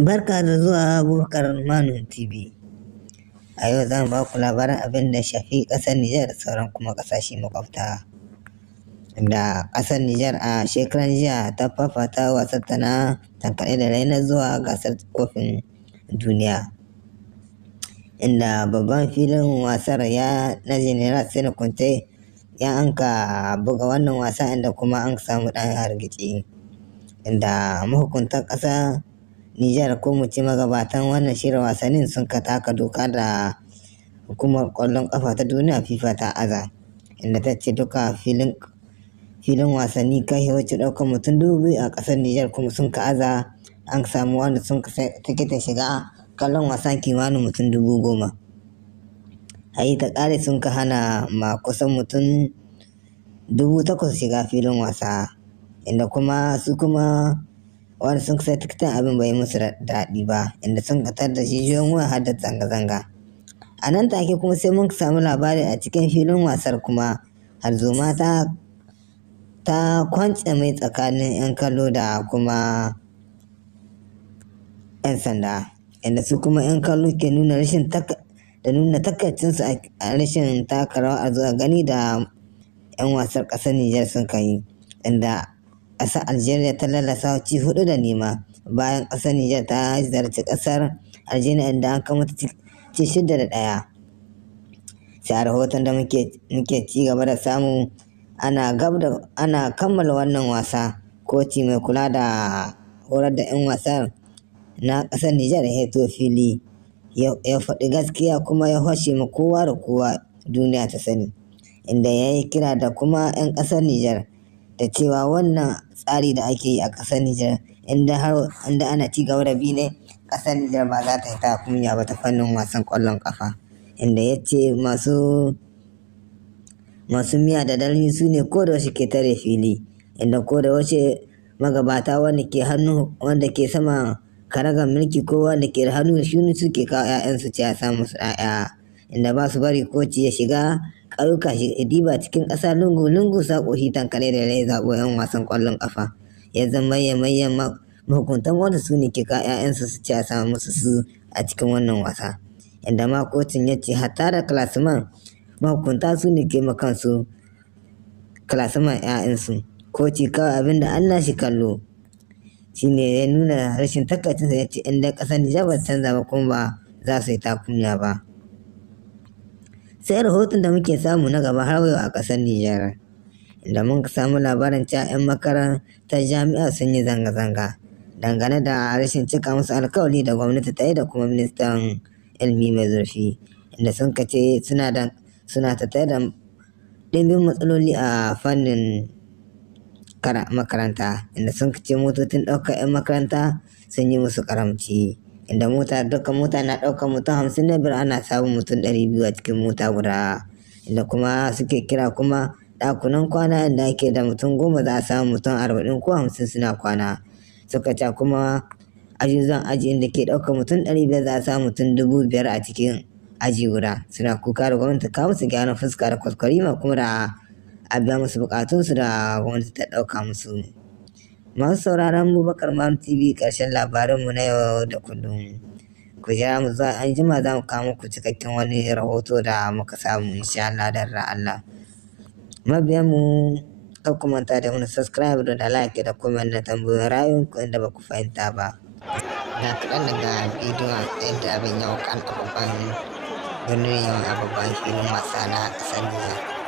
Barka da zuwa Abubakar Manu TV. A yau za mu ba ku labarin abin da shafi ƙasar Nijar da sauran kuma ƙasashe makwabta. Da ƙasar Nijar a shekaran jiya ta fafata wasan ta na tankaɗe da raina zuwa gasar kofin duniya. Inda babban filin wasar na General Sani Kunte ya anka buga wannan wasa, inda kuma an samu ɗan hargitsi. Inda mahukuntan ƙasa Nijar ko mu ce magabatan wannan shirin wasannin sun ka taka doka da hukumar ƙwallon ƙafa ta duniya FIFA ta aza, inda ta ce duka filin wasanni kai wacce ɗaukar mutum 2,000 a ƙasar Nijar kuma sun ka aza an samu wanda sun ka tikitin shiga kallon wasan kimanin mutum 10,000. Hayi ta ƙare sun ka hana ma kusan mutum 8,000 shiga filin wasa, inda kuma su kuma wanda sun sai tikitin abin bai musu daɗi ba, inda sun katar da jijiyoyin wuya har da zanga-zanga. A nan take kuma sai mun samu labari a cikin filin wasar kuma harzoma ta kwance mai tsakanin 'yan kallo da kuma 'yan sanda, inda su kuma 'yan kallo ke nuna takaicinsu a rashin taka rawa a zuwa gani da 'yan wasar ƙasar Nijar sun kai, inda ƙasar Algeria ta lalasa ci 4-0 bayan ƙasar Nijar ta zarci ƙasar Algeria inda an kama ta ci 6-1. Sai a rahoton da muke ci gaba da samu ana kammala wannan wasa, koci mai kula da horar da 'yan wasan na ƙasar Nijar ya hito fili ya faɗi gaskiya kuma ya hoshe ma kowa da kowa duniya ta sani, inda ya yi kira da kuma 'yan ƙasar Nijar da cewa wannan tsari da ake yi a ƙasar Nijar inda ana ci gaba da bi ne, ƙasar Nijar ba za ta yi ta kunya ba ta fannin wasan ƙwallon ƙafa, inda ya ce masu miya da dalmi su ne ko da wasu ke tare fili, inda ko da wace magabata wanda ke sama karagar mulki ko wanda ke da hannu da shuni suke kawo 'ya'yansu ce a samu su 'ya'ya, inda ba su bari koci ya shiga ƙauyuka shi diba cikin ƙasa lungu saƙo hitan kare da rai zaɓo 'yan wasan ƙwallon ƙafa. Ya zama mayyan mahukuntan wanda su ne ke kawo 'ya'yansu su ce a samu musu su a cikin wannan wasa, inda ma kocin ya ce hatta da kilasiman mahukunta su ne ke makansu kilasiman 'ya'yansu, koci kawai abin da an nashi kallo shi ne ya nuna rashin takaicinsa. Ya ce inda ƙasar Nijar ba canza ba kuma ba za su yi takunya ba. Sai rahoton da muke samu na gaba har yau a ƙasar Nijar, inda mun samu labarin cewa 'yan makarantar jami'a sun yi zanga-zanga dangane da rashin cika musu alkawari da gwamnati ta yi da kuma ministan ilimi mai zurfi, inda sun ce suna tattare da ɗimbin matsaloli a fannin makaranta, inda sun ce motocin ɗaukar 'yan makaranta sun yi musu karamci, inda dukkan mota na ɗaukar mutum 55 ana samun mutum 200 a cikin mota guda, inda kuma suke kira kuma ɗakunan kwana inda ake da mutum 10 za a samu mutum 40 ko 50 suna kwana. Suka ce kuma ajujuwan aji inda ke ɗaukar mutum 500 za a samu mutum 5,000 a cikin aji guda. Suna kuka da gwamnati ta kawo musu gyaran fuska da kwaskwarima kuma da a biya musu bukatunsu da gwamnati ta ɗauka musu. Masu sauraron Abubakar Manu TV, ƙarshen labarinmu na yau da kullum. Ku jira mu zuwa anjima za mu kawo muku cikakken wani rahoto da muka samu insha Allah da Allah. Mabiyanmu kar ku manta da wani subscribe da like da comment na tambayoyin rayuwanku inda ba ku fahimta ba. Na kaɗan daga bidiyon yadda abin yau kan abubuwan birnin yawan abubuwan filin wasa na ƙasar Nijar.